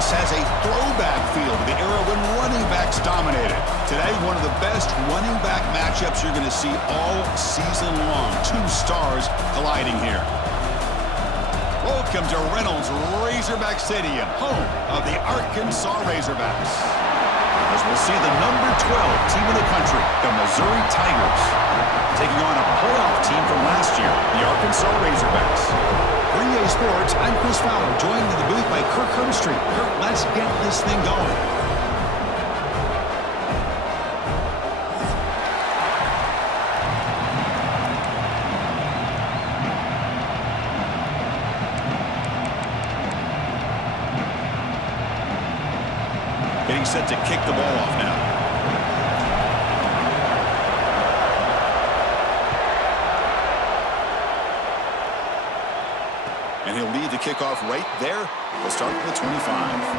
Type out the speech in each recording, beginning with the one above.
almost has a throwback feel to the era when running backs dominated. Today, one of the best running back matchups you're going to see all season long. Two stars colliding here. Welcome to Reynolds Razorback Stadium, home of the Arkansas Razorbacks. As we'll see the number 12 team in the country, the Missouri Tigers, taking on a playoff team from last year, the Arkansas Razorbacks. For EA Sports, I'm Chris Fowler, joined in the booth by Kirk Herbstreit. Kirk, let's get this thing going. Getting set to kick the ball off now. And he'll lead the kickoff right there. We'll start with the 25.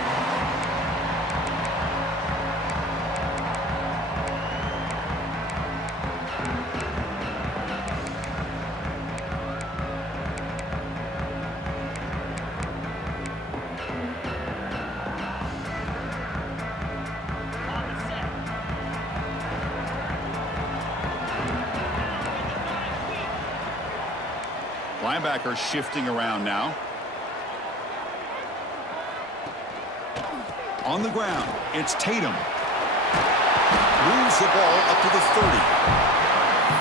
Linebacker shifting around now. On the ground, it's Tatum. Moves the ball up to the 30.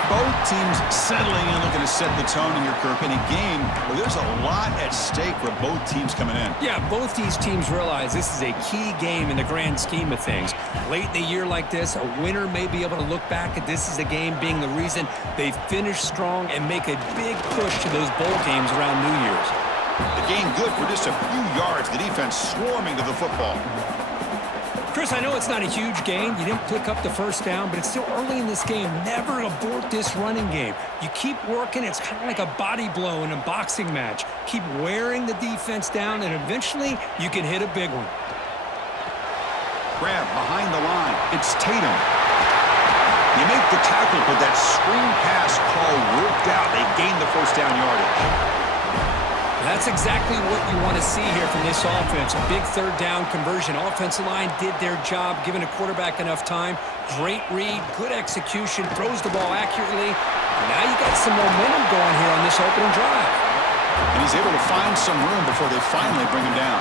Both teams settling in, looking to set the tone here, Kirk, in a game where there's a lot at stake for both teams coming in. Yeah, both these teams realize this is a key game in the grand scheme of things. Late in the year like this, a winner may be able to look back at this as a game being the reason they finish strong and make a big push to those bowl games around New Year's. The game good for just a few yards. The defense swarming to the football. Chris, I know it's not a huge gain. You didn't pick up the first down, but it's still early in this game. Never abort this running game. You keep working. It's kind of like a body blow in a boxing match. Keep wearing the defense down, and eventually you can hit a big one. Grab behind the line. It's Tatum. You make the tackle, but that screen pass call worked out. They gained the first down yardage. That's exactly what you want to see here from this offense. A big third down conversion. Offensive line did their job, giving the quarterback enough time. Great read, good execution, throws the ball accurately. And now you got some momentum going here on this opening drive. And he's able to find some room before they finally bring him down.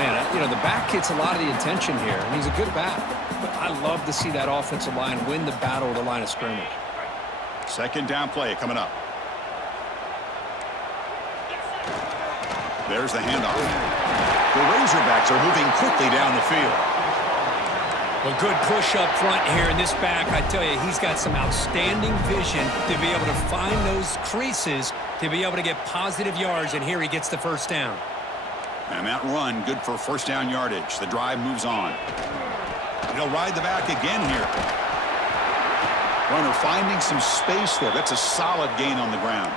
Man, you know, the back gets a lot of the attention here, and he's a good back. But I love to see that offensive line win the battle of the line of scrimmage. Second down play coming up. There's the handoff. The Razorbacks are moving quickly down the field. A good push up front here in this back. I tell you, he's got some outstanding vision to be able to find those creases, to be able to get positive yards, and here he gets the first down. And that run, good for first down yardage. The drive moves on. He'll ride the back again here. Runner finding some space there. That's a solid gain on the ground.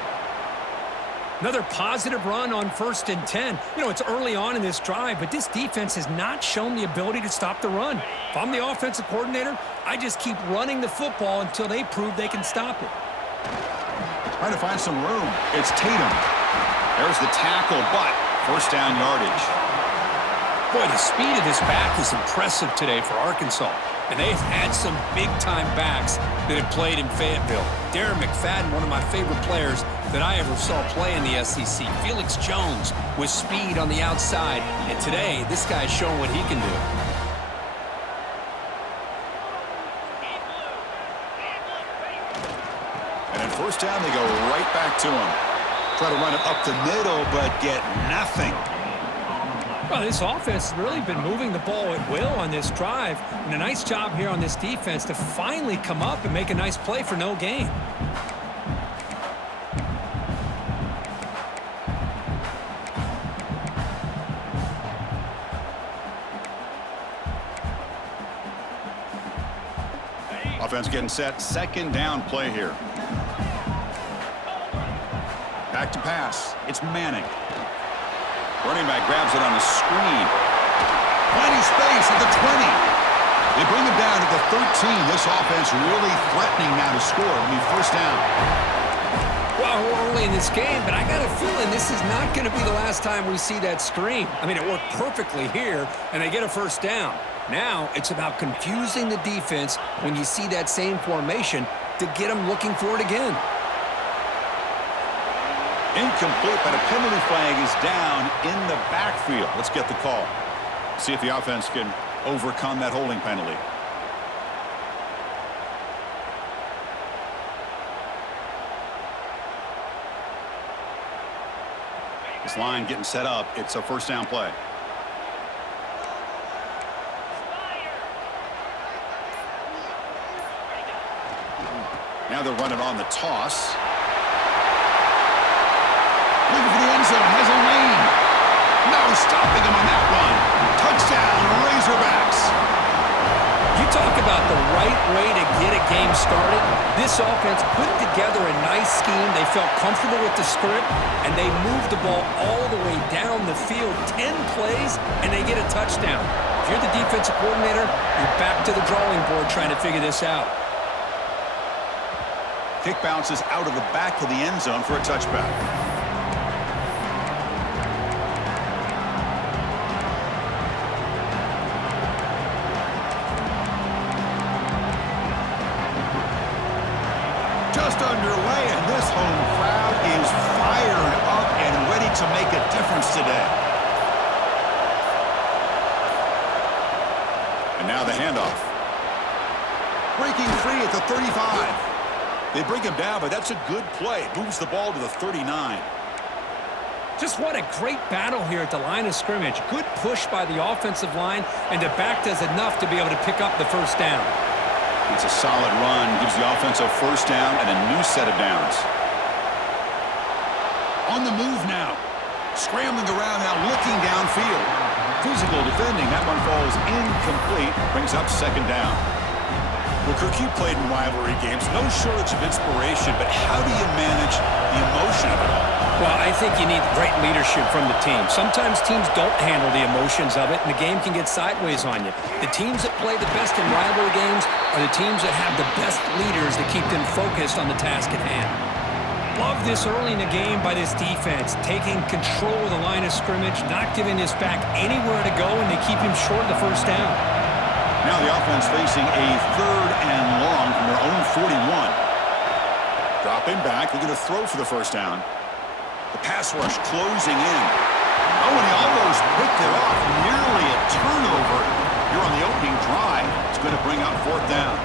Another positive run on 1st and 10. You know, it's early on in this drive, but this defense has not shown the ability to stop the run. If I'm the offensive coordinator, I just keep running the football until they prove they can stop it. Trying to find some room. It's Tatum. There's the tackle, but first down yardage. Boy, the speed of this back is impressive today for Arkansas. And they've had some big-time backs that have played in Fayetteville. Darren McFadden, one of my favorite players that I ever saw play in the SEC. Felix Jones with speed on the outside. And today, this guy's showing what he can do. And at first down, they go right back to him. Try to run it up the middle, but get nothing. Well, this offense has really been moving the ball at will on this drive. And a nice job here on this defense to finally come up and make a nice play for no gain. Offense getting set. Second down play here. Back to pass. It's Manning. Running back grabs it on the screen. Plenty space at the 20. They bring him down to the 13. This offense really threatening now to score. It'll be first down. Well, saw her early in this game, but I got a feeling this is not going to be the last time we see that screen. I mean, it worked perfectly here, and they get a first down. Now it's about confusing the defense when you see that same formation to get them looking for it again. Incomplete, but a penalty flag is down in the backfield. Let's get the call. See if the offense can overcome that holding penalty. This line getting set up. It's a first down play. Now they're running on the toss. Looking for the end zone. Has a lane. No stopping him on that one. Touchdown, Razorbacks. You talk about the right way to get a game started. This offense put together a nice scheme. They felt comfortable with the script, and they moved the ball all the way down the field. 10 plays, and they get a touchdown. If you're the defensive coordinator, you're back to the drawing board trying to figure this out. Kick bounces out of the back of the end zone for a touchback. Just underway, and this home crowd is fired up and ready to make a difference today. And now the handoff. Breaking free at the 35. They bring him down, but that's a good play. Moves the ball to the 39. Just what a great battle here at the line of scrimmage. Good push by the offensive line, and the back does enough to be able to pick up the first down. It's a solid run. Gives the offense a first down and a new set of downs. On the move now. Scrambling around now, looking downfield. Physical defending. That one falls incomplete. Brings up second down. Well, Kirk, you played in rivalry games. No shortage of inspiration, but how do you manage the emotion of it all? Well, I think you need great leadership from the team. Sometimes teams don't handle the emotions of it, and the game can get sideways on you. The teams that play the best in rivalry games are the teams that have the best leaders to keep them focused on the task at hand. Love this early in the game by this defense, taking control of the line of scrimmage, not giving this back anywhere to go, and they keep him short of the first down. Now the offense facing a third and long from their own 41. Dropping back, they're going to throw for the first down. The pass rush closing in. Oh, and he almost picked it off. Nearly a turnover here on the opening drive. It's going to bring up fourth down.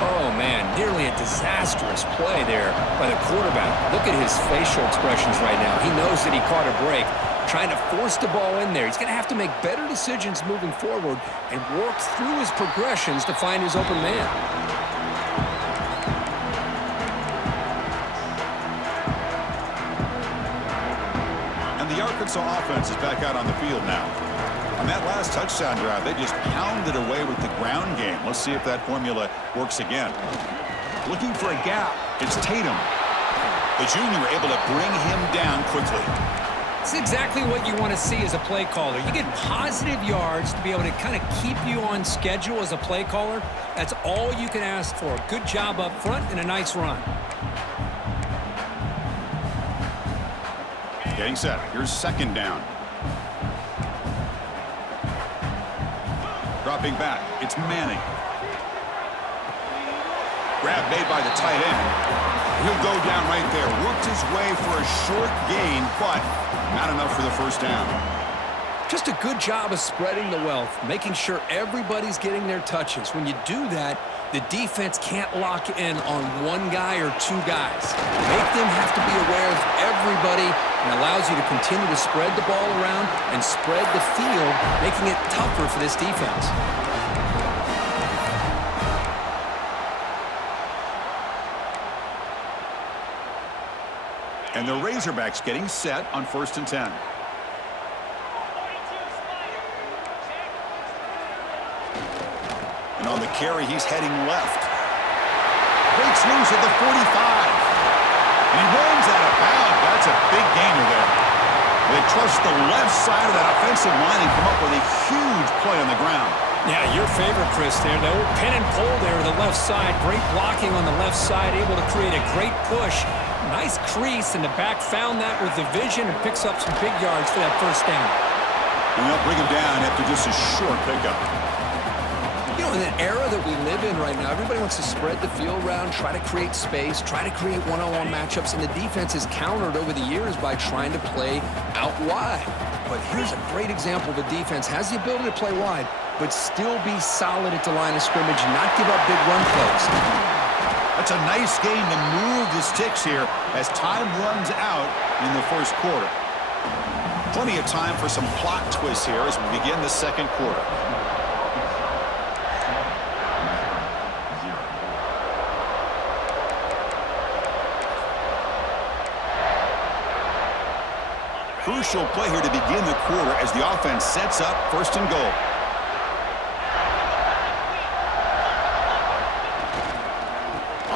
Oh, man, nearly a disastrous play there by the quarterback. Look at his facial expressions right now. He knows that he caught a break, trying to force the ball in there. He's going to have to make better decisions moving forward and work through his progressions to find his open man. And the Arkansas offense is back out on the field now. On that last touchdown drive, they just pounded away with the ground game. Let's see if that formula works again. Looking for a gap. It's Tatum. The junior able to bring him down quickly. It's exactly what you want to see as a play caller. You get positive yards to be able to kind of keep you on schedule as a play caller. That's all you can ask for. Good job up front and a nice run. Getting set. Here's second down. Dropping back. It's Manning. Grab made by the tight end. He'll go down right there. Worked his way for a short gain, but not enough for the first down. Just a good job of spreading the wealth, making sure everybody's getting their touches. When you do that, the defense can't lock in on one guy or two guys. Make them have to be aware of everybody and allows you to continue to spread the ball around and spread the field, making it tougher for this defense. And the Razorbacks getting set on 1st and 10. And on the carry, he's heading left. Breaks loose at the 45. And he runs out of bounds. That's a big gainer there. They trust the left side of that offensive line and come up with a huge play on the ground. Yeah, your favorite, Chris, there. The old pin and pull there to the left side. Great blocking on the left side, able to create a great push. Nice crease, and the back found that with the vision and picks up some big yards for that first down. And they'll bring him down after just a short pickup. You know, in the era that we live in right now, everybody wants to spread the field around, try to create space, try to create one-on-one matchups, and the defense has countered over the years by trying to play out wide. But here's a great example. The defense has the ability to play wide, but still be solid at the line of scrimmage and not give up big run plays. That's a nice game to move the sticks here as time runs out in the first quarter. Plenty of time for some plot twists here as we begin the second quarter. Crucial play here to begin the quarter as the offense sets up first and goal.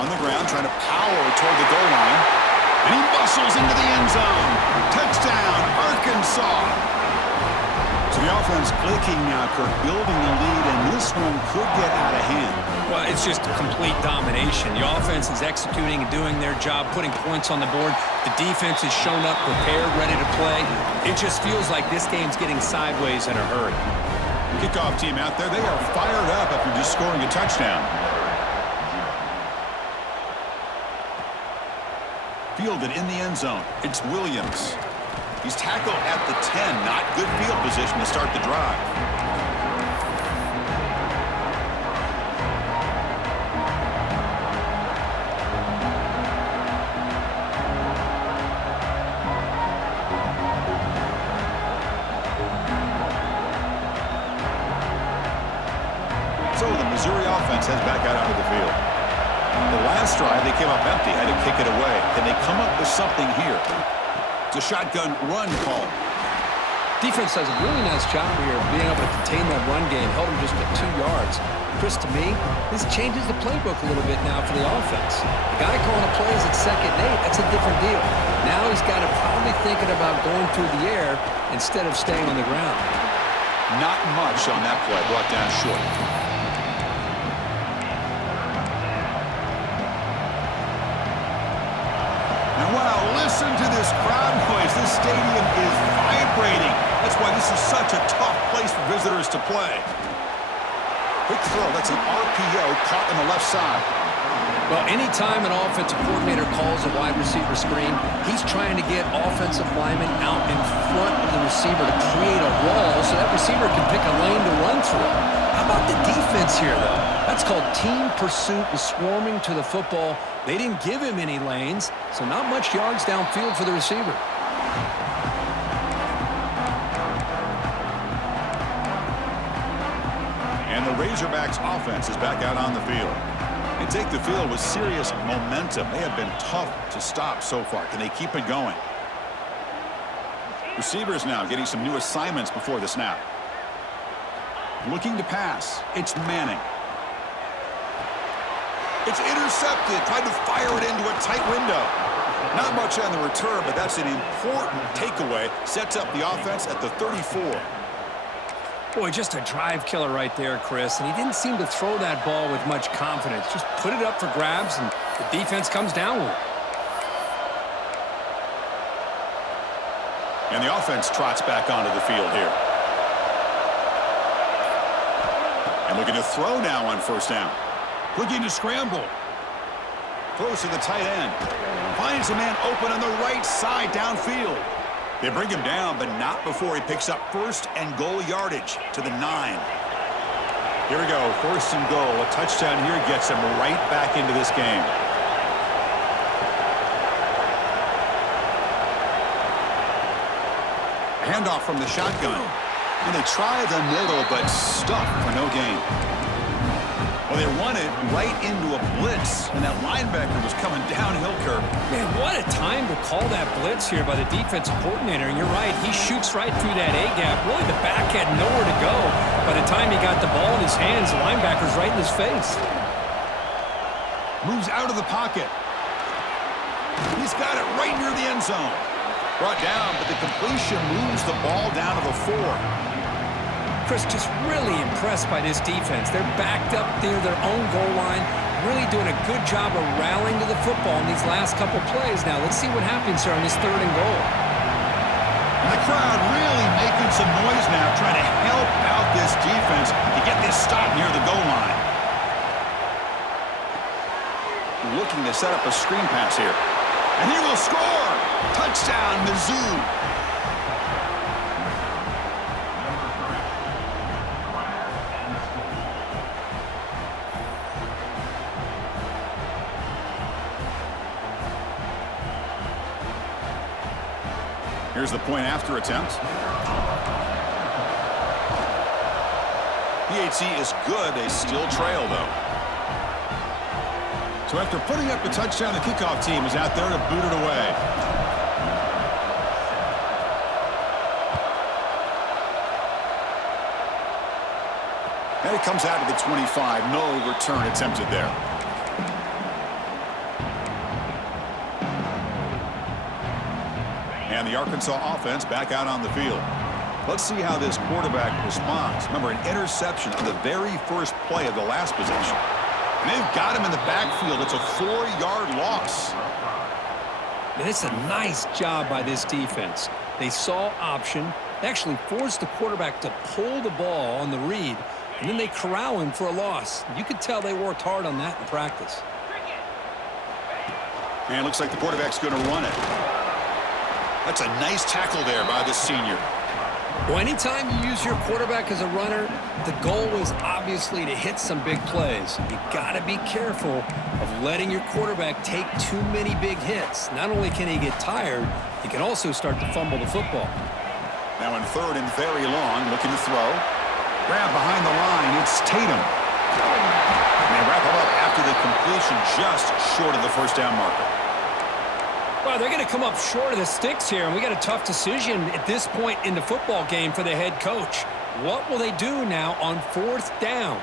On the ground, trying to power toward the goal line. And he bustles into the end zone. Touchdown, Arkansas. So the offense clicking now, Kirk, building the lead, and this one could get out of hand. Well, it's just complete domination. The offense is executing and doing their job, putting points on the board. The defense has shown up, prepared, ready to play. It just feels like this game's getting sideways in a hurry. Kickoff team out there, they are fired up after just scoring a touchdown. Fielded in the end zone. It's Williams. He's tackled at the 10. Not good field position to start the drive. So the Missouri offense heads back out onto the field. The last drive, they came up empty, had to kick it away. Can they come up with something here? It's a shotgun run call. Defense does a really nice job here of being able to contain that run game, held him just at 2 yards. Chris, to me, this changes the playbook a little bit now for the offense. The guy calling the plays at 2nd and 8, that's a different deal. Now he's got to probably thinking about going through the air instead of staying on the ground. Not much on that play, brought down short. Wow, listen to this crowd noise. This stadium is vibrating. That's why this is such a tough place for visitors to play. Quick throw. That's an RPO caught on the left side. Well, anytime an offensive coordinator calls a wide receiver screen, he's trying to get offensive linemen out in front of the receiver to create a wall so that receiver can pick a lane to run through. How about the defense here, though? That's called team pursuit and swarming to the football. They didn't give him any lanes, so not much yards downfield for the receiver. And the Razorbacks offense is back out on the field. They take the field with serious momentum. They have been tough to stop so far. Can they keep it going? Receivers now getting some new assignments before the snap. Looking to pass. It's Manning. It's intercepted. Tried to fire it into a tight window. Not much on the return, but that's an important takeaway. Sets up the offense at the 34. Boy, just a drive killer right there, Chris. And he didn't seem to throw that ball with much confidence. Just put it up for grabs, and the defense comes down with it. And the offense trots back onto the field here. And looking to throw now on first down. Looking to scramble. Throws to the tight end. Finds a man open on the right side downfield. They bring him down, but not before he picks up first and goal yardage to the 9. Here we go, first and goal. A touchdown here gets him right back into this game. Handoff from the shotgun. And they try the middle, but stuck for no gain. Well, they run it right into a blitz, and that linebacker was coming downhill, Kirk. Man, what a time to call that blitz here by the defensive coordinator. And you're right, he shoots right through that A-gap. Really, the back had nowhere to go. By the time he got the ball in his hands, the linebacker's right in his face. Moves out of the pocket. He's got it right near the end zone. Brought down, but the completion moves the ball down to the 4. Chris, just really impressed by this defense. They're backed up near their own goal line, really doing a good job of rallying to the football in these last couple plays. Now, let's see what happens here on this 3rd and goal. And the crowd really making some noise now, trying to help out this defense to get this stop near the goal line. Looking to set up a screen pass here. And he will score! Touchdown, Mizzou! Here's the point after attempt. PHC is good. They still trail, though. So after putting up a touchdown, the kickoff team is out there to boot it away. And it comes out to the 25. No return attempted there. And the Arkansas offense back out on the field. Let's see how this quarterback responds. Remember, an interception on the very first play of the last possession. And they've got him in the backfield. It's a 4-yard loss. And it's a nice job by this defense. They saw option. They actually forced the quarterback to pull the ball on the read, and then they corral him for a loss. You could tell they worked hard on that in practice. And it looks like the quarterback's going to run it. That's a nice tackle there by the senior. Well, anytime you use your quarterback as a runner, the goal is obviously to hit some big plays. You got to be careful of letting your quarterback take too many big hits. Not only can he get tired, he can also start to fumble the football. Now in 3rd and very long, looking to throw. Grab behind the line, it's Tatum. And they wrap it up after the completion just short of the first down marker. Well, they're going to come up short of the sticks here, and we got a tough decision at this point in the football game for the head coach. What will they do now on 4th down?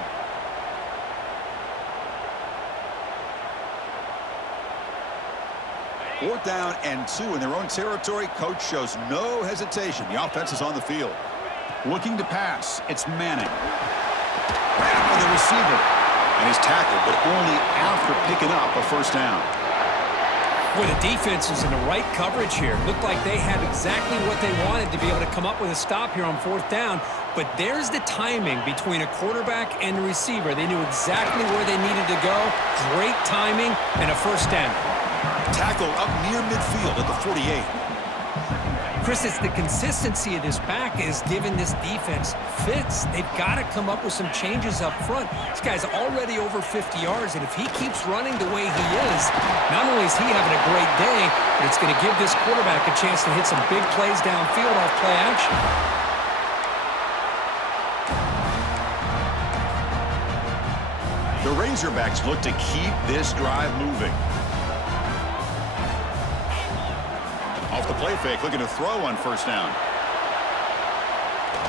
Fourth down and 2 in their own territory. Coach shows no hesitation. The offense is on the field. Looking to pass. It's Manning. Grab by the receiver. And he's tackled, but only after picking up a first down. Boy, the defense is in the right coverage here. Looked like they had exactly what they wanted to be able to come up with a stop here on 4th down. But there's the timing between a quarterback and the receiver. They knew exactly where they needed to go. Great timing and a first down. Tackle up near midfield at the 48. Chris, it's the consistency of this back is giving this defense fits. They've got to come up with some changes up front. This guy's already over 50 yards, and if he keeps running the way he is, not only is he having a great day, but it's going to give this quarterback a chance to hit some big plays downfield off play action. The Razorbacks look to keep this drive moving. Off the play fake, looking to throw on first down.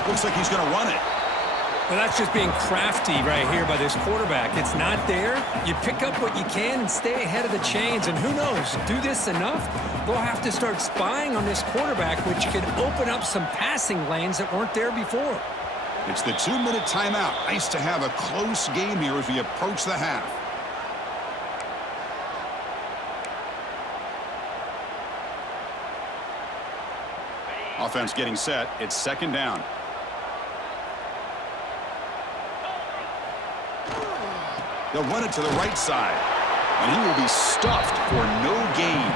Looks like he's going to run it. Well, that's just being crafty right here by this quarterback. It's not there. You pick up what you can and stay ahead of the chains. And who knows, do this enough, they'll have to start spying on this quarterback, which could open up some passing lanes that weren't there before. It's the 2-minute timeout. Nice to have a close game here as we approach the half. Offense getting set. It's 2nd down. They'll run it to the right side. And he will be stuffed for no gain.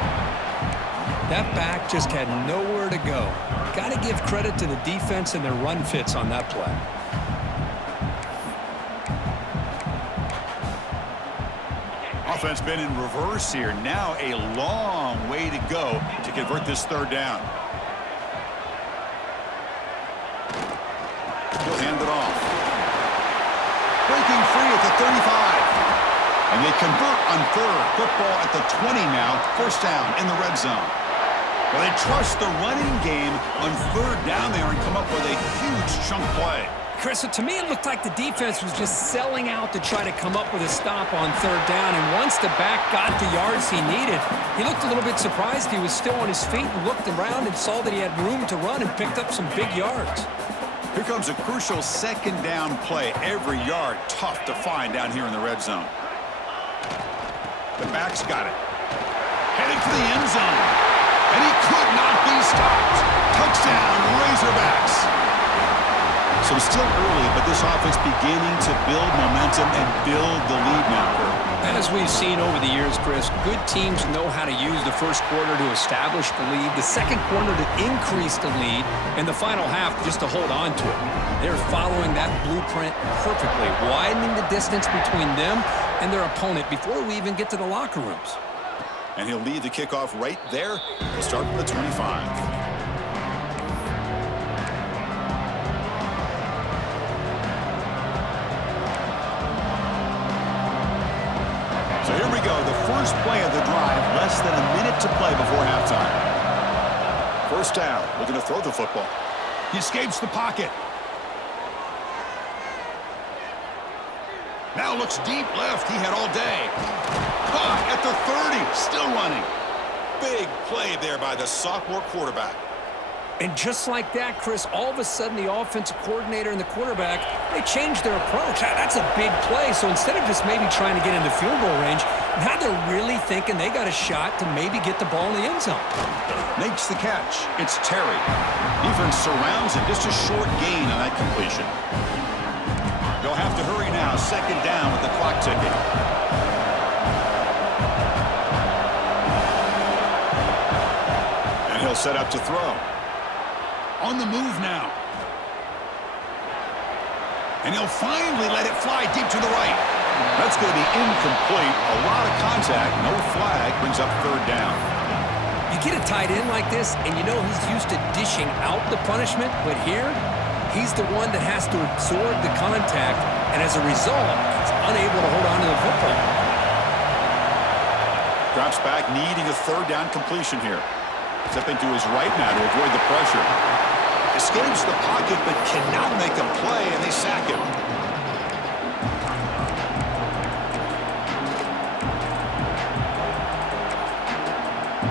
That back just had nowhere to go. Got to give credit to the defense and their run fits on that play. Offense been in reverse here. Now a long way to go to convert this 3rd down. He'll hand it off. Breaking free at the 35. And they convert on 3rd. Football at the 20 now. First down in the red zone. Well, they trust the running game on 3rd down there and come up with a huge chunk play. Chris, so to me it looked like the defense was just selling out to try to come up with a stop on 3rd down. And once the back got the yards he needed, he looked a little bit surprised he was still on his feet and looked around and saw that he had room to run and picked up some big yards. Here comes a crucial 2nd down play. Every yard tough to find down here in the red zone. The back's got it. Heading for the end zone. And he could not be stopped. Touchdown, Razorbacks. So it's still early, but this offense beginning to build momentum and build the lead now, Kurt. As we've seen over the years, Chris, good teams know how to use the first quarter to establish the lead, the second quarter to increase the lead, and the final half just to hold on to it. They're following that blueprint perfectly, widening the distance between them and their opponent before we even get to the locker rooms. And he'll lead the kickoff right there. He'll start from the 25. So here we go, the first play of the drive, less than a minute to play before halftime. First down, looking to throw the football. He escapes the pocket. Now looks deep left, he had all day. Caught at the 30, still running. Big play there by the sophomore quarterback. And just like that, Chris, all of a sudden the offensive coordinator and the quarterback, they changed their approach. That's a big play. So instead of just maybe trying to get into field goal range, now they're really thinking they got a shot to maybe get the ball in the end zone. Makes the catch. It's Terry. Defense surrounds him. Just a short gain on that completion. They'll have to hurry now. Second down with the clock ticking. And he'll set up to throw. On the move now. And he'll finally let it fly deep to the right. That's going to be incomplete. A lot of contact. No flag. Brings up third down. You get a tight end like this, and you know he's used to dishing out the punishment, but here, he's the one that has to absorb the contact, and as a result, he's unable to hold on to the football. Drops back, needing a third down completion here. Stepping to his right now to avoid the pressure. Escapes the pocket, but cannot make a play, and they sack him.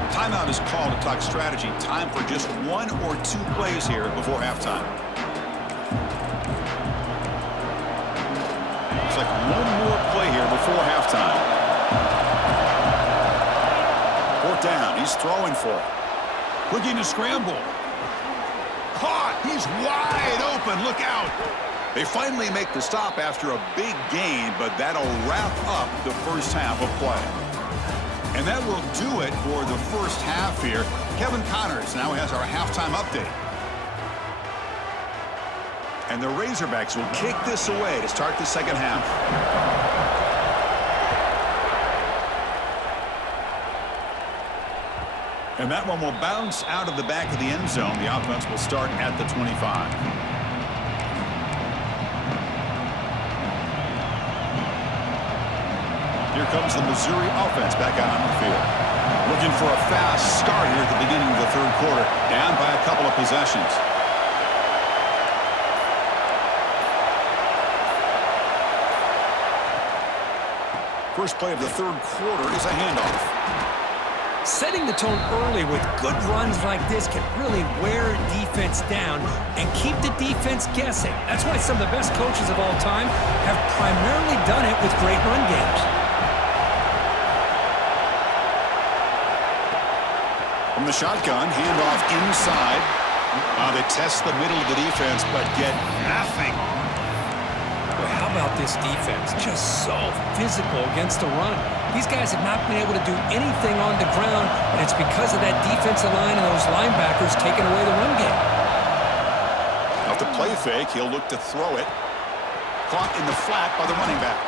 Timeout is called to talk strategy. Time for just one or two plays here before halftime. It's like one more play here before halftime. Fourth down. He's throwing for it. Looking to scramble. Caught. He's wide open. Look out. They finally make the stop after a big gain, but that'll wrap up the first half of play. And that will do it for the first half here. Kevin Connors now has our halftime update. And the Razorbacks will kick this away to start the second half. And that one will bounce out of the back of the end zone. The offense will start at the 25. Here comes the Missouri offense back out on the field. Looking for a fast start here at the beginning of the third quarter. Down by a couple of possessions. First play of the third quarter is a handoff. Setting the tone early with good runs like this can really wear defense down and keep the defense guessing. That's why some of the best coaches of all time have primarily done it with great run games. From the shotgun, handoff inside. They test the middle of the defense, but get nothing. Boy, how about this defense? Just so physical against the run. These guys have not been able to do anything on the ground, and it's because of that defensive line and those linebackers taking away the run game. Off the play fake, he'll look to throw it. Caught in the flat by the running back.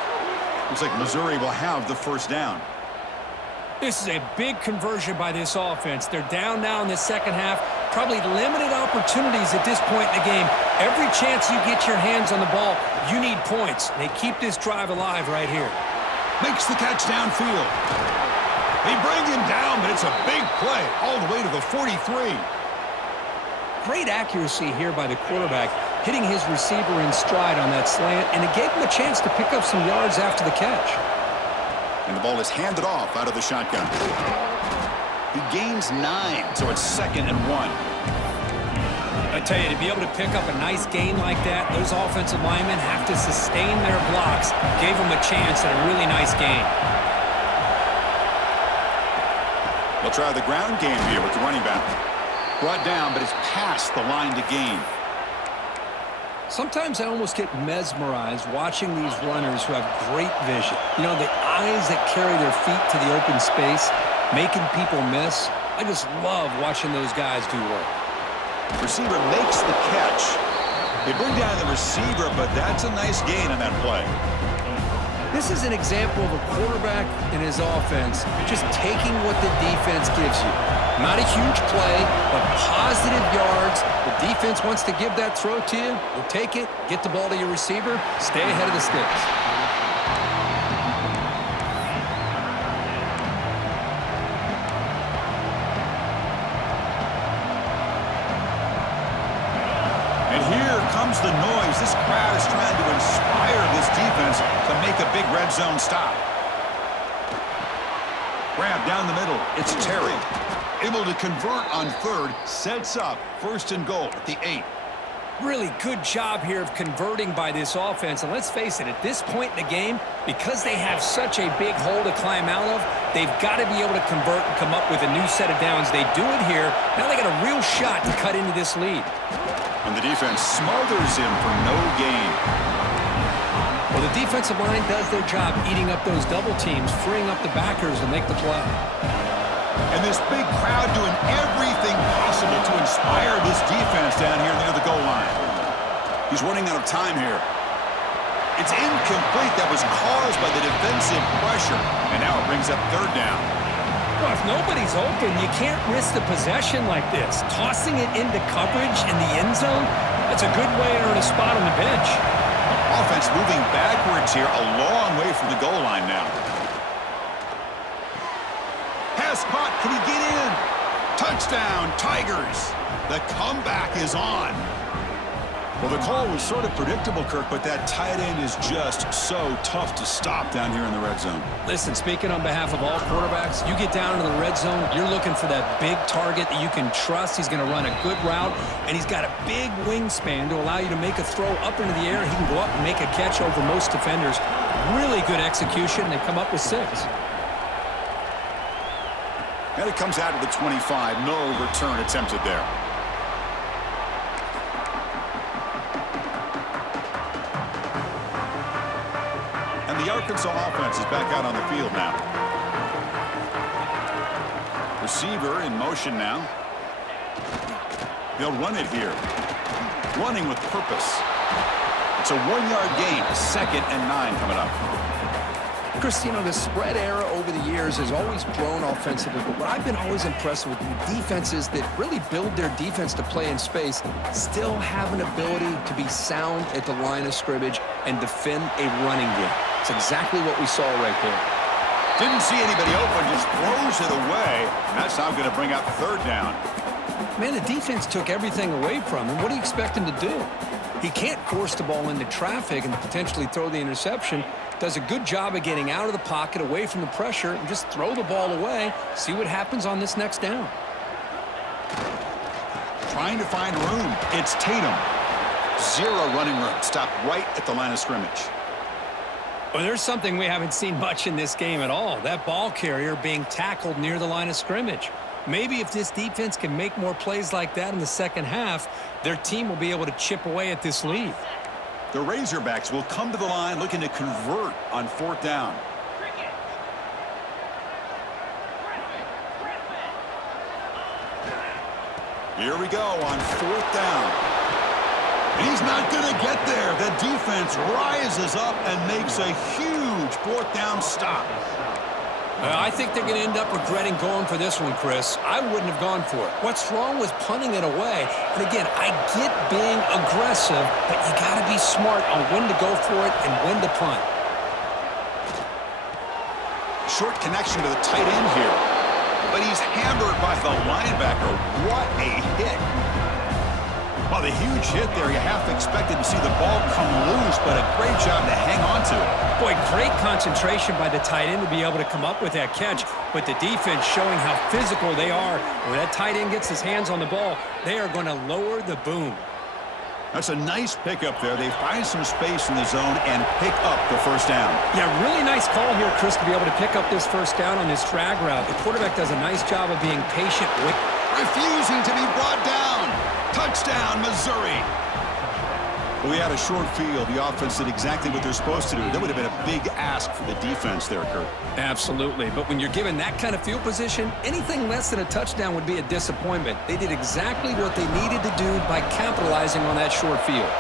Looks like Missouri will have the first down. This is a big conversion by this offense. They're down now in the second half. Probably limited opportunities at this point in the game. Every chance you get your hands on the ball, you need points. They keep this drive alive right here. Makes the catch downfield. They bring him down, but it's a big play all the way to the 43. Great accuracy here by the quarterback, hitting his receiver in stride on that slant, and it gave him a chance to pick up some yards after the catch. And the ball is handed off out of the shotgun. He gains 9, so it's 2nd and 1. I tell you, to be able to pick up a nice gain like that, those offensive linemen have to sustain their blocks. Gave them a chance at a really nice gain. They'll try the ground game here with the running back. Brought down, but it's past the line to gain. Sometimes I almost get mesmerized watching these runners who have great vision. You know, the eyes that carry their feet to the open space, making people miss. I just love watching those guys do work. Receiver makes the catch. They bring down the receiver, but that's a nice gain on that play. This is an example of a quarterback and his offense just taking what the defense gives you. Not a huge play, but positive yards. The defense wants to give that throw to you. You'll take it, get the ball to your receiver, stay ahead of the sticks. And here comes the noise. This crowd is trying to inspire this defense to make a big red zone stop. Grab down the middle. It's Terry. Able to convert on third. Sets up first and goal at the 8. Really good job here of converting by this offense. And let's face it, at this point in the game, because they have such a big hole to climb out of, they've got to be able to convert and come up with a new set of downs. They do it here. Now they got a real shot to cut into this lead. And the defense smothers him for no gain. Well, the defensive line does their job eating up those double teams, freeing up the backers to make the play. And this big crowd doing everything possible to inspire this defense down here near the goal line. He's running out of time here. It's incomplete. That was caused by the defensive pressure. And now it brings up third down. Well, if nobody's open, you can't risk the possession like this. Tossing it into coverage in the end zone, that's a good way to earn a spot on the bench. Offense moving backwards here, a long way from the goal line now. Pass caught. Can he get in? Touchdown, Tigers. The comeback is on. Well, the call was sort of predictable, Kirk, but that tight end is just so tough to stop down here in the red zone. Listen, speaking on behalf of all quarterbacks, you get down into the red zone, you're looking for that big target that you can trust. He's going to run a good route, and he's got a big wingspan to allow you to make a throw up into the air. He can go up and make a catch over most defenders. Really good execution. They come up with 6. And it comes out of the 25. No return attempted there. And the Arkansas offense is back out on the field now. Receiver in motion now. They'll run it here. Running with purpose. It's a 1-yard gain. 2nd and 9 coming up. Chris, you know, the spread era over the years has always grown offensively, but what I've been always impressed with the defenses that really build their defense to play in space still have an ability to be sound at the line of scrimmage and defend a running game. It's exactly what we saw right there. Didn't see anybody open, just throws it away, and that's now going to bring up third down. Man, the defense took everything away from him. What do you expect him to do? He can't force the ball into traffic and potentially throw the interception. Does a good job of getting out of the pocket, away from the pressure, and just throw the ball away. See what happens on this next down. Trying to find room. It's Tatum. 0 running room. Stopped right at the line of scrimmage. Well, there's something we haven't seen much in this game at all. That ball carrier being tackled near the line of scrimmage. Maybe if this defense can make more plays like that in the second half, their team will be able to chip away at this lead. The Razorbacks will come to the line looking to convert on 4th down. Here we go on 4th down. And he's not going to get there. The defense rises up and makes a huge 4th down stop. I think they're going to end up regretting going for this one, Chris. I wouldn't have gone for it. What's wrong with punting it away? And again, I get being aggressive, but you got to be smart on when to go for it and when to punt. Short connection to the tight end here. But he's hammered by the linebacker. What a hit. Well, the huge hit there, you half expected to see the ball come loose, but a great job to hang on to it. Boy, great concentration by the tight end to be able to come up with that catch, but the defense showing how physical they are. When that tight end gets his hands on the ball, they are going to lower the boom. That's a nice pickup there. They find some space in the zone and pick up the first down. Yeah, really nice call here, Chris, to be able to pick up this first down on this drag route. The quarterback does a nice job of being patient with... Refusing to be brought down. Touchdown, Missouri. We had a short field. The offense did exactly what they're supposed to do. That would have been a big ask for the defense there, Kurt. Absolutely. But when you're given that kind of field position, anything less than a touchdown would be a disappointment. They did exactly what they needed to do by capitalizing on that short field.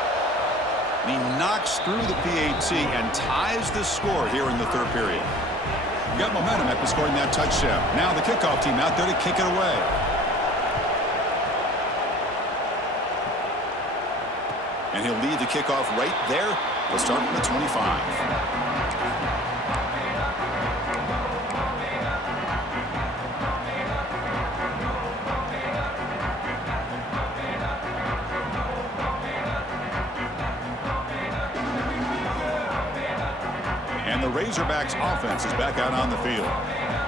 He knocks through the PAT and ties the score here in the third period. Got momentum after scoring that touchdown. Now the kickoff team out there to kick it away. And he'll lead the kickoff right there. We'll start from the 25. And the Razorbacks offense is back out on the field.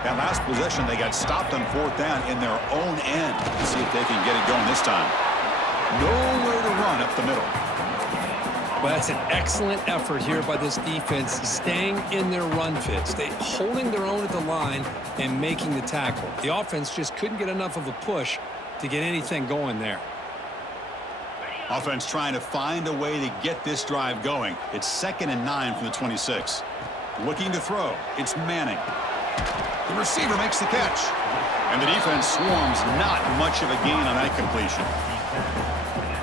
That last possession, they got stopped on fourth down in their own end. Let's see if they can get it going this time. Nowhere to run up the middle. Well, that's an excellent effort here by this defense, staying in their run fits. They holding their own at the line and making the tackle. The offense just couldn't get enough of a push to get anything going there. Offense trying to find a way to get this drive going. It's 2nd and 9 from the 26. Looking to throw. It's Manning. The receiver makes the catch. And the defense swarms. Not much of a gain on that completion.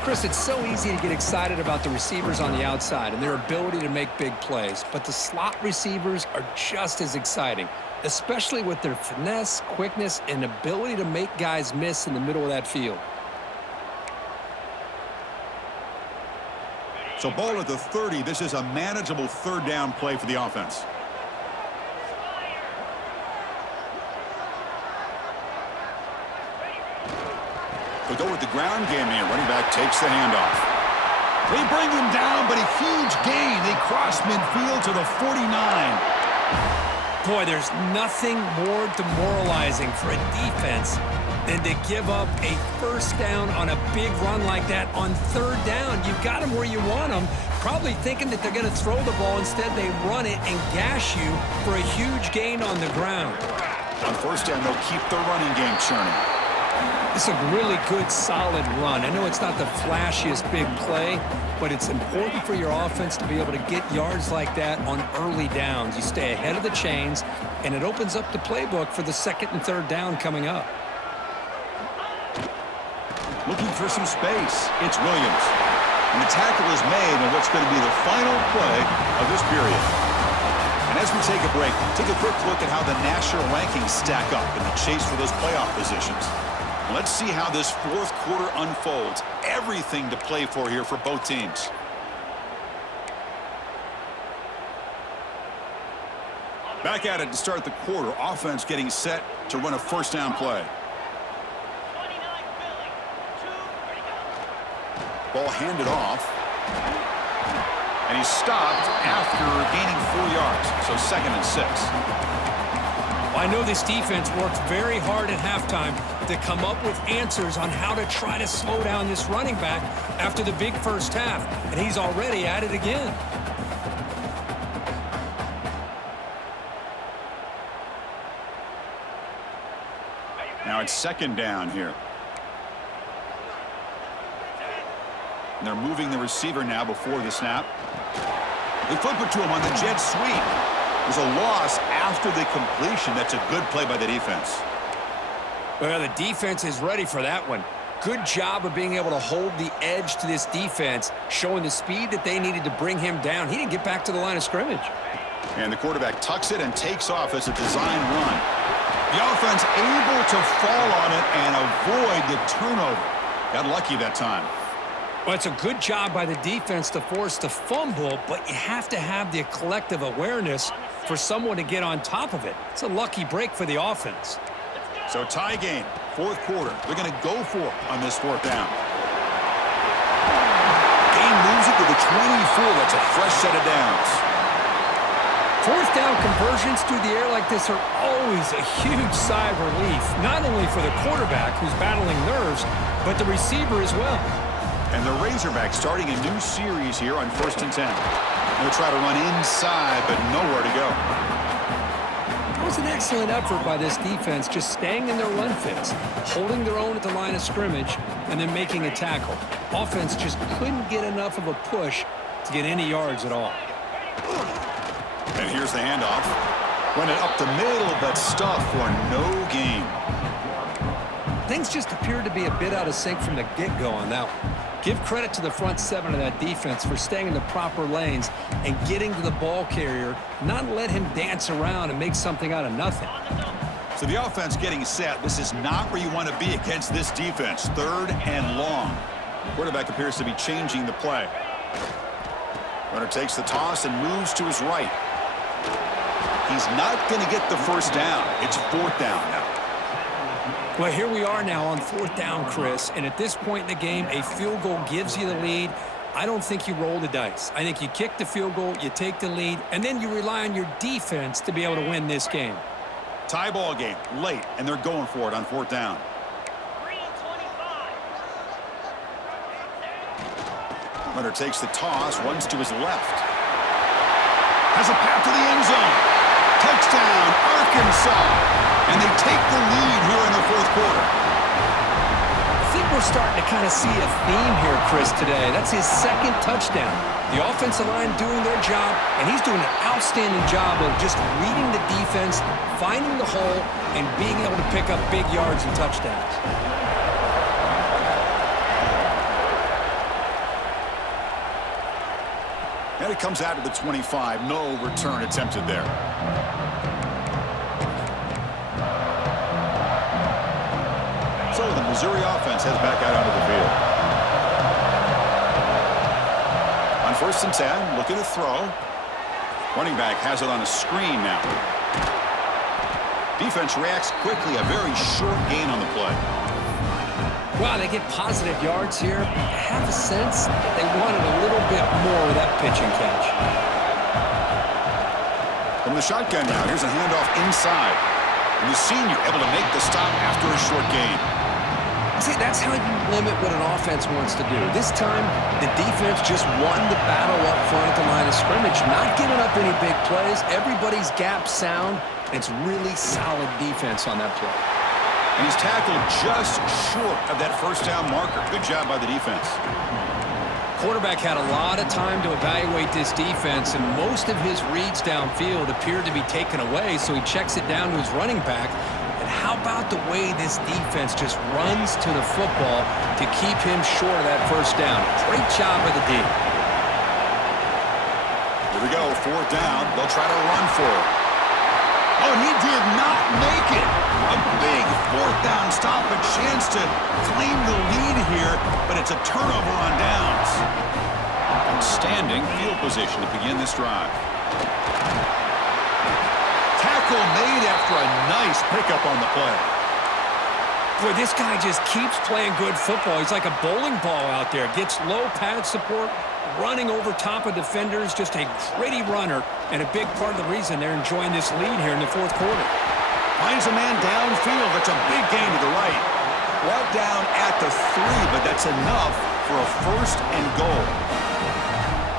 Chris, it's so easy to get excited about the receivers on the outside and their ability to make big plays, but the slot receivers are just as exciting, especially with their finesse, quickness, and ability to make guys miss in the middle of that field. So ball at the 30. This is a manageable third down play for the offense. They go with the ground game here. Running back takes the handoff. They bring him down, but a huge gain. They cross midfield to the 49. Boy, there's nothing more demoralizing for a defense than to give up a first down on a big run like that on third down. You've got them where you want them, probably thinking that they're going to throw the ball. Instead, they run it and gash you for a huge gain on the ground. On first down, they'll keep the running game churning. It's a really good, solid run. I know it's not the flashiest big play, but it's important for your offense to be able to get yards like that on early downs. You stay ahead of the chains, and it opens up the playbook for the second and third down coming up. Looking for some space. It's Williams. And the tackle is made on what's going to be the final play of this period. And as we take a break, take a quick look at how the national rankings stack up in the chase for those playoff positions. Let's see how this fourth quarter unfolds. Everything to play for here for both teams. Back at it to start the quarter. Offense getting set to run a first down play. Ball handed off. And he's stopped after gaining 4 yards. So 2nd and 6. I know this defense worked very hard at halftime to come up with answers on how to try to slow down this running back after the big first half, and he's already at it again. Now it's 2nd down here. And they're moving the receiver now before the snap. They flip it to him on the jet sweep. There's a loss after the completion. That's a good play by the defense. Well, the defense is ready for that one. Good job of being able to hold the edge to this defense, showing the speed that they needed to bring him down. He didn't get back to the line of scrimmage. And the quarterback tucks it and takes off as a design run. The offense able to fall on it and avoid the turnover. Got lucky that time. Well, it's a good job by the defense to force the fumble, but you have to have the collective awareness for someone to get on top of it. It's a lucky break for the offense. So tie game, fourth quarter. They're going to go for it on this fourth down. Gain moves it to the 24. That's a fresh set of downs. Fourth down conversions through the air like this are always a huge sigh of relief, not only for the quarterback who's battling nerves, but the receiver as well. And the Razorbacks starting a new series here on 1st and 10. They'll try to run inside, but nowhere to go. It was an excellent effort by this defense, just staying in their run fits, holding their own at the line of scrimmage, and then making a tackle. Offense just couldn't get enough of a push to get any yards at all. And here's the handoff. Run it up the middle, but stuffed for no gain. Things just appeared to be a bit out of sync from the get-go on that one. Give credit to the front seven of that defense for staying in the proper lanes and getting to the ball carrier, not let him dance around and make something out of nothing. So the offense getting set. This is not where you want to be against this defense. 3rd and long. Quarterback appears to be changing the play. Runner takes the toss and moves to his right. He's not going to get the first down. It's 4th down now. Well, here we are now on 4th down, Chris, and at this point in the game, a field goal gives you the lead. I don't think you roll the dice. I think you kick the field goal, you take the lead, and then you rely on your defense to be able to win this game. Tie ball game, late, and they're going for it on 4th down. Runner takes the toss, runs to his left. Has a path to the end zone. Touchdown, Arkansas. And they take the lead here in the 4th quarter. I think we're starting to kind of see a theme here, Chris, today. That's his 2nd touchdown. The offensive line doing their job, and he's doing an outstanding job of just reading the defense, finding the hole, and being able to pick up big yards and touchdowns. And it comes out to the 25. No return attempted there. So the Missouri offense heads back out onto the field. On 1st and 10, looking to throw. Running back has it on a screen now. Defense reacts quickly. A very short gain on the play. Wow, they get positive yards here. I have a sense that they wanted a little bit more of that pitch and catch. From the shotgun now, here's a handoff inside. And the senior able to make the stop after a short gain. See, that's how you limit what an offense wants to do. This time, the defense just won the battle up front at the line of scrimmage, not giving up any big plays. Everybody's gap sound. It's really solid defense on that play. And he's tackled just short of that first down marker. Good job by the defense. Quarterback had a lot of time to evaluate this defense, and most of his reads downfield appeared to be taken away, so he checks it down to his running back. And how about the way this defense just runs to the football to keep him short of that first down? Great job by the D. Here we go, 4th down. They'll try to run for it. Oh, he did not make it. A big 4th down stop, a chance to claim the lead here, but it's a turnover on downs. Outstanding field position to begin this drive. Tackle made after a nice pickup on the play. Boy, this guy just keeps playing good football. He's like a bowling ball out there. Gets low pad support, running over top of defenders. Just a gritty runner, and a big part of the reason they're enjoying this lead here in the 4th quarter. Finds a man downfield. That's a big gain to the right. Brought down at the 3, but that's enough for a 1st and goal.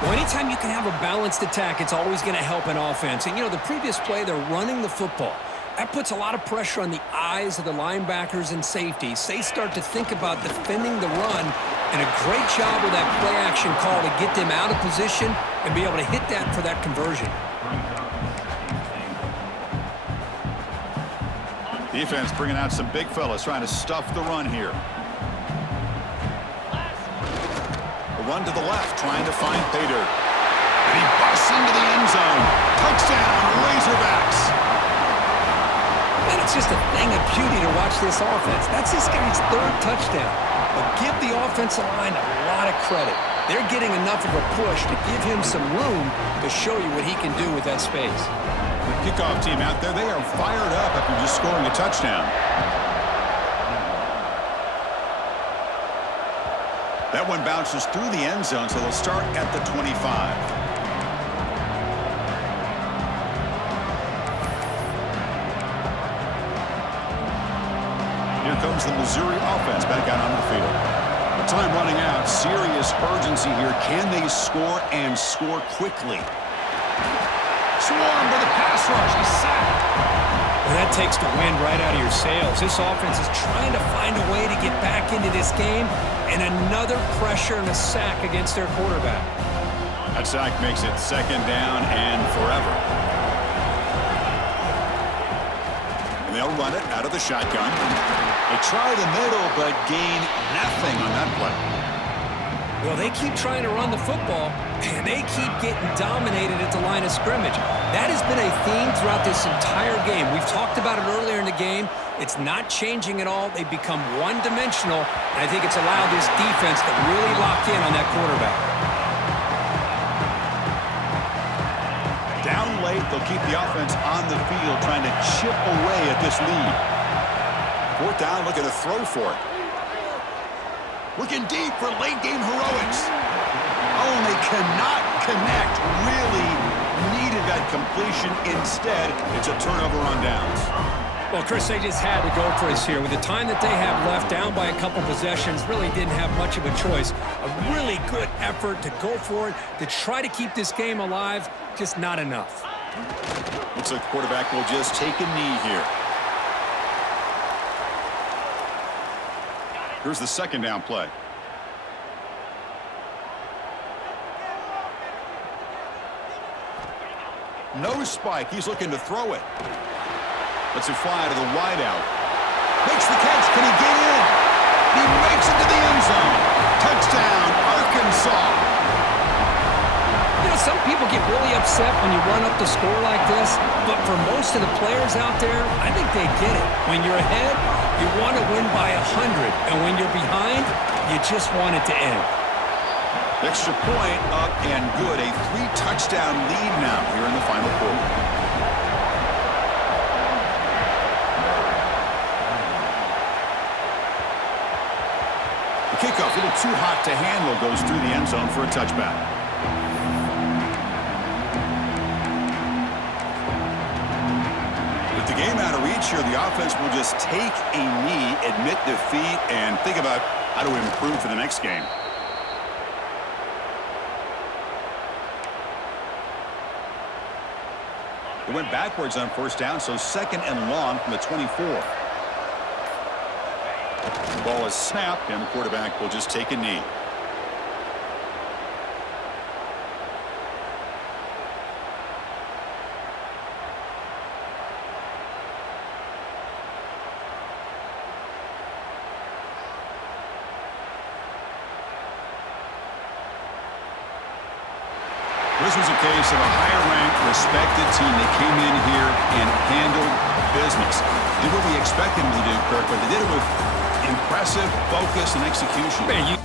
Well, anytime you can have a balanced attack, it's always going to help an offense. And, you know, the previous play, they're running the football. That puts a lot of pressure on the eyes of the linebackers and safeties. They start to think about defending the run, and a great job with that play-action call to get them out of position and be able to hit that for that conversion. Defense bringing out some big fellas trying to stuff the run here. A run to the left, trying to find Pater. And he busts into the end zone. Touchdown, Razorbacks. Man, it's just a thing of beauty to watch this offense. That's this guy's 3rd touchdown. But give the offensive line a lot of credit. They're getting enough of a push to give him some room to show you what he can do with that space. The kickoff team out there, they are fired up after just scoring a touchdown. That one bounces through the end zone, so they'll start at the 25. Here comes the Missouri offense back out on the field. Time running out. Serious urgency here. Can they score and score quickly? Swarm with a pass rush. He's sacked. Well, that takes the wind right out of your sails. This offense is trying to find a way to get back into this game, and another pressure and a sack against their quarterback. That sack makes it 2nd down and forever. And they'll run it out of the shotgun. They try the middle, but gain nothing on that play. Well, they keep trying to run the football, and they keep getting dominated at the line of scrimmage. That has been a theme throughout this entire game. We've talked about it earlier in the game. It's not changing at all. They've become one-dimensional, and I think it's allowed this defense to really lock in on that quarterback. Down late, they'll keep the offense on the field, trying to chip away at this lead. 4th down, looking to throw for it. Looking deep for late-game heroics. Oh, and they cannot connect. Really needed that completion. Instead, it's a turnover on downs. Well, Chris, they just had to go for us here. With the time that they have left, down by a couple possessions, really didn't have much of a choice. A really good effort to go for it, to try to keep this game alive, just not enough. Looks like the quarterback will just take a knee here. Here's the 2nd down play. No spike. He's looking to throw it. Lets it fly to the wideout. Makes the catch. Can he get in? He makes it to the end zone. Touchdown, Arkansas. You know, some people get really upset when you run up the score like this, but for most of the players out there, I think they get it. When you're ahead, you want to win by 100, and when you're behind, you just want it to end. Extra point up and good. A 3-touchdown lead now here in the final quarter. The kickoff, a little too hot to handle, goes through the end zone for a touchback. With the game out of reach here, the offense will just take a knee, admit defeat, and think about how to improve for the next game. It went backwards on 1st down, so 2nd and long from the 24. The ball is snapped, and the quarterback will just take a knee. This was a case of a higher-ranked, respected team that came in here and handled business. Did what we expected them to do, Kirk, but they did it with impressive focus and execution. Man,